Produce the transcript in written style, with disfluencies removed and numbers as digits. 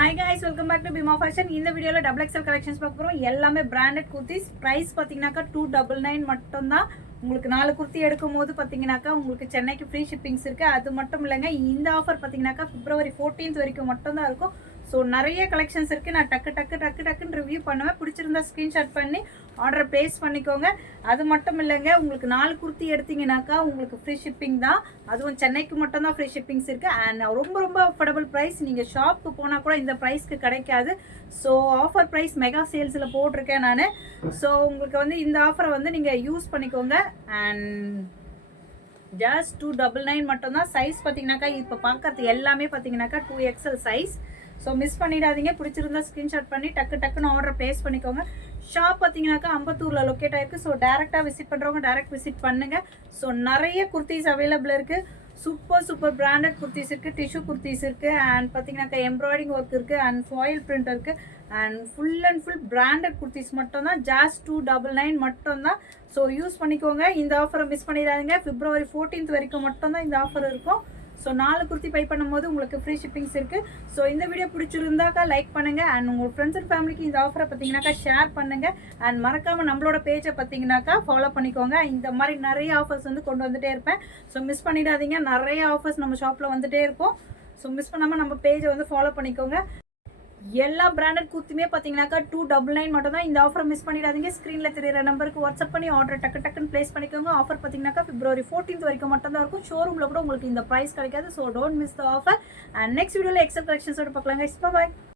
Hi guys, welcome back to Bima Fashion. இந்த வீடியோல double XL collections பார்க்க போறோம். எல்லாமே பிராண்டட் குர்த்திஸ். பிரைஸ் பாத்தீங்கன்னாக்கா 299 மட்டும் தான். உங்களுக்கு 4 குர்த்தி எடுக்கும்போது பாத்தீங்கன்னாக்கா உங்களுக்கு சென்னைக்கு ஃப்ரீ ஷிப்பிங்ஸ் இருக்கு. அது மட்டும் இல்லங்க, இந்த ஆஃபர் பாத்தீங்கன்னாக்கா February 14th வரைக்கும் மட்டும் தான் இருக்கும். ஸோ நிறைய கலெக்ஷன்ஸ் இருக்குது. நான் டக்குன்னு ரிவ்யூ பண்ணுவேன். பிடிச்சிருந்தா ஸ்க்ரீன்ஷாட் பண்ணி ஆர்டர் ப்ளேஸ் பண்ணிக்கோங்க. அது மட்டும் இல்லைங்க, உங்களுக்கு 4 குர்த்தி எடுத்தீங்கன்னாக்கா உங்களுக்கு ஃப்ரீ ஷிப்பிங் தான். அதுவும் சென்னைக்கு மட்டும் தான் ஃப்ரீ ஷிப்பிங்ஸ் இருக்குது. அண்ட் ரொம்ப அஃபோர்டபுள் ப்ரைஸ். நீங்கள் ஷாப்புக்கு போனால் கூட இந்த ப்ரைஸ்க்கு கிடைக்காது. ஸோ ஆஃபர் ப்ரைஸ் மெகா சேல்ஸில் போட்டிருக்கேன் நான். ஸோ உங்களுக்கு வந்து இந்த ஆஃபரை வந்து நீங்கள் யூஸ் பண்ணிக்கோங்க. அண்ட் ஜஸ்ட் 299 மட்டும்தான். சைஸ் பார்த்தீங்கன்னாக்கா இப்போ பார்க்கறது எல்லாமே பார்த்தீங்கன்னாக்கா 2XL சைஸ். ஸோ மிஸ் பண்ணிடாதீங்க. பிடிச்சிருந்தா ஸ்க்ரீன்ஷாட் பண்ணி டக்குன்னு ஆர்டர் ப்ளேஸ் பண்ணிக்கோங்க. ஷாப் பார்த்தீங்கன்னாக்கா அம்பத்தூரில் லொக்கேட் ஆயிருக்கு. ஸோ டேரெக்டாக விசிட் பண்ணுறவங்க டேரெக்ட் விசிட் பண்ணுங்கள். ஸோ நிறைய குர்த்திஸ் அவைலபிள் இருக்குது. சூப்பர் பிராண்டட் குர்த்திஸ் இருக்குது, டிஷ்யூ குர்த்திஸ் இருக்குது, அண்ட் பார்த்தீங்கன்னாக்கா எம்ப்ராய்டிங் ஒர்க் இருக்குது, அண்ட் ஃபாயில் பிரிண்ட் இருக்குது, அண்ட் ஃபுல் பிராண்டட் குர்த்திஸ் மட்டும் தான். ஜாஸ்ட் 299 மட்டும் தான். ஸோ யூஸ் பண்ணிக்கோங்க. இந்த ஆஃபரை மிஸ் பண்ணிடாதீங்க. February 14th வரைக்கும் மட்டும்தான் இந்த ஆஃபர் இருக்கும். ஸோ 4 குர்த்தி பை பண்ணும்போது உங்களுக்கு ஃப்ரீ ஷிப்பிங்ஸ் இருக்குது. ஸோ இந்த வீடியோ பிடிச்சிருந்தாக்கா லைக் பண்ணுங்கள். அண்ட் உங்கள் ஃப்ரெண்ட்ஸ் அண்ட் ஃபேமிலிக்கு இந்த ஆஃபரை பார்த்தீங்கன்னாக்கா ஷேர் பண்ணுங்கள். அண்ட் மறக்காமல் நம்மளோட பேஜை பார்த்தீங்கன்னாக்கா ஃபாலோ பண்ணிக்கோங்க. இந்த மாதிரி நிறைய ஆஃபர்ஸ் வந்து கொண்டு வந்துகிட்டே இருப்பேன். ஸோ மிஸ் பண்ணிடாதீங்க. நிறைய ஆஃபர்ஸ் நம்ம ஷாப்பில் வந்துகிட்டே இருக்கும். ஸோ மிஸ் பண்ணாமல் நம்ம பேஜை வந்து ஃபாலோ பண்ணிக்கோங்க. எல்லா பிராண்டட் குர்த்தியுமே பார்த்தீங்கன்னாக்கா 299 மட்டும் தான். இந்த ஆஃபர் மிஸ் பண்ணிடாதீங்க. ஸ்க்ரீனில் தெரியுற நம்பருக்கு வாட்ஸ்அப் பண்ணி ஆர்டர் டக்குன்னு ப்ளேஸ் பண்ணிக்கோங்க. ஆஃபர் பார்த்தீங்கன்னாக்கா February 14th வரைக்கும் மட்டும் தான் இருக்கும். ஷோரூமில் கூட உங்களுக்கு இந்த ப்ரைஸ் கிடைக்காது. So don't miss the offer. And next வீடியோவில் எக்ஸல் கலெக்ஷன்ஸோட பார்க்கலாங்க. பாய்.